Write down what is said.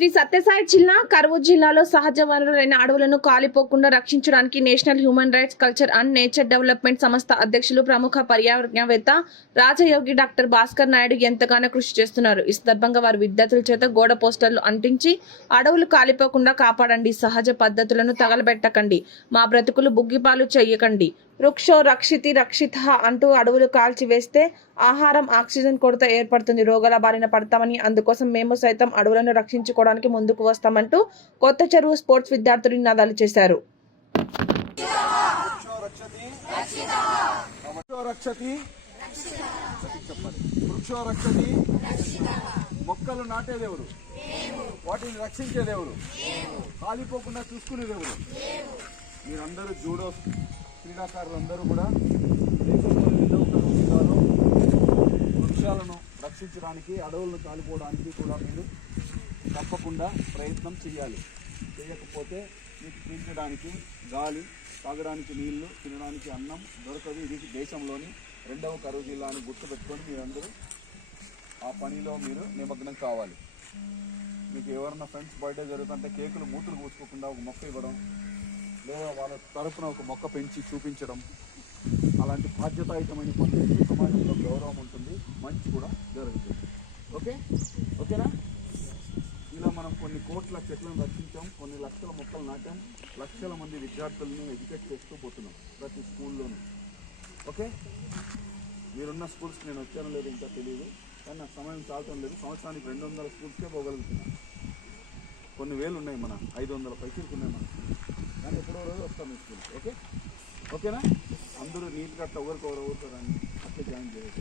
శ్రీ సత్యసాయి జిల్లా కరూర్ జిల్లాలో సహజ వనరులైన అడవులను కాలిపోకుండా రక్షించడానికి national human rights culture and nature development సంస్థ అధ్యక్షులు ప్రముఖ పర్యావరణవేత్త రాజయోగి డాక్టర్ భాస్కర్ నాయుడు ఎంతగానో కృషి చేస్తున్నారు. ఈ సందర్భంగా వారు విద్యార్థుల చేత గోడ పోస్టర్లు అంటించి అడవులు కాలిపోకుండా కాపాడండి, సహజ పద్ధతులను తగలబెట్టకండి, మా బ్రతుకులు బుగ్గిపాలు చెయ్యకండి, వృక్షో రక్షితి రక్షిత అంటూ అడవులు కాల్చివేస్తే ఆహారం, ఆక్సిజన్ కొరత ఏర్పడుతుంది, రోగాల బారిన పడతామని, అందుకోసం మేము సైతం అడవులను రక్షించుకోవడానికి ముందుకు వస్తామంటూ కొత్త చెరువు స్పోర్ట్స్ విద్యార్థులు నినాదాలు చేశారు. మొక్కలు నాటేదెవరు? వాటిని రక్షించేదెవరు? కాలిపోకుండా చూసుకునేదెవరు? మీరందరూ జూడో క్రీడాకారులందరూ కూడా దేశంలోని ఎన్నో జిల్లాలో వృక్షాలను రక్షించడానికి, అడవులను కాలిపోవడానికి కూడా మీరు తప్పకుండా ప్రయత్నం చేయాలి. చేయకపోతే మీకు పీల్చడానికి గాలి, తాగడానికి నీళ్లు, తినడానికి అన్నం దొరకదు. ఇది దేశంలోని 2వ కరూర్ జిల్లా అని గుర్తుపెట్టుకొని మీరందరూ ఆ పనిలో మీరు నిమగ్నం కావాలి. మీకు ఎవరన్నా ఫ్రెండ్స్ బర్త్డే జరుగుతుంటే కేకులు మూతులు పూసుకోకుండా ఒక మొక్క ఇవ్వడం, లేదా వాళ్ళ తరఫున ఒక మొక్క పెంచి చూపించడం, అలాంటి బాధ్యతాయుతమైన పనులు సమాజంలో గౌరవం ఉంటుంది, మంచి కూడా జరుగుతుంది. ఓకేనా? ఇలా మనం కొన్ని కోట్ల చెట్లను రక్షించాం, కొన్ని లక్షల మొక్కలు నాటాం, లక్షల మంది విద్యార్థులను ఎడ్యుకేట్ చేస్తూ పోతున్నాం ప్రతి స్కూల్లోనూ. ఓకే, మీరున్న స్కూల్స్కి నేను వచ్చానో లేదు ఇంకా తెలియదు, కానీ నాకు సమయం చాలటం లేదు. సంవత్సరానికి 200 స్కూల్స్కే పోగలుగుతున్నాను. కొన్ని వేలు ఉన్నాయి, మన 500 పైసలకు ఉన్నాయి మన, కానీ ఎప్పుడో రోజు వస్తాం మీ స్కూల్కి. ఓకేనా? అందరూ నీట్గా అట్లా ఒకరికొకరు అవుతారని అట్లా జాయిన్ చేయాలి.